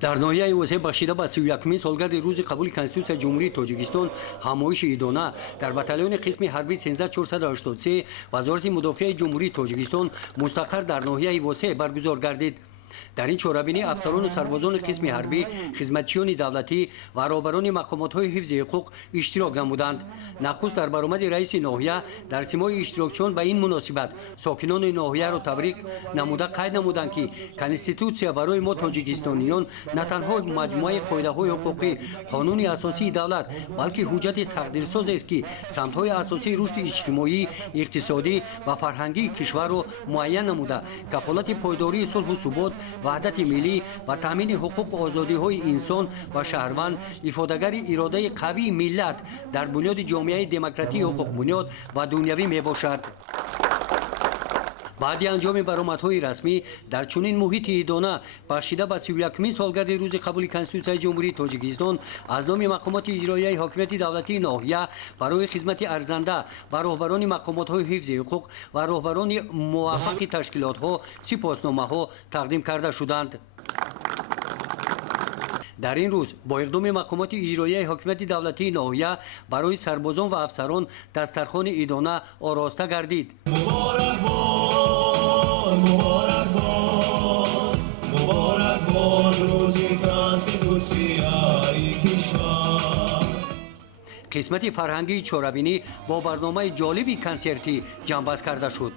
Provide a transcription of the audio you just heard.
در ناحیه وسیع بخشیده به 31مین سالگرد روز قبول کنستیتوسیای جمهوری تاجیکستان همایش ایدانه در بتالون قسم حربی 13483 وزارت مدافع جمهوری تاجیکستان مستقر در ناحیه وسیع برگزار گردید. در این چهاربینی افسران و سربازان قسم حربی، خدمتچیان دولتی و رهبران مقامات حفظ حقوق اشتراک نمودند. نخست در برآمد رئیس ناحیه در سیمای اشتراکچیان به این مناسبت ساکنان ناحیه را تبریک نموده قید نمودند که کنستیتوسیا برای ما تاجیکستانیان نه تنها مجموعه قاعده‌های حقوقی قانون اساسی دولت بلکه حجت تقدیرساز است که سمت‌های اساسی رشد اجتماعی، اقتصادی و فرهنگی کشور را معین نموده کفالت پایداری صلح و ثبات، وحدت ملی و تامین حقوق و آزادی‌های انسان و شهروند، افادهگر اراده قوی ملت در بنیاد جامعه دموکراتیک حقوق بنیاد و دنیوی میباشد. بعد انجام برآمدهای رسمی در چنین محیط ایدانه بخشیده به 31مین سالگرد روز قبول کنستیتوسیای جمهوری تاجیکستان از نام مقامات اجرایی حاکمیت دولتی ناحیه برای خدمت ارزنده به رهبران مقامات‌های حفظ حقوق و رهبران موفق تشکیلات‌ها سپاسنامه‌ها تقدیم کرده شدند. در این روز با اقدام مقامات اجرایی حاکمیت دولتی ناحیه برای سربازان و افسران دسترخوان ایدانه آراسته گردید. مبارک باد روز کنستیتوسیای کشور. قسمت فرهنگی چهاربینی با برنامه جالبی کنسرتی جنبش کرده شد.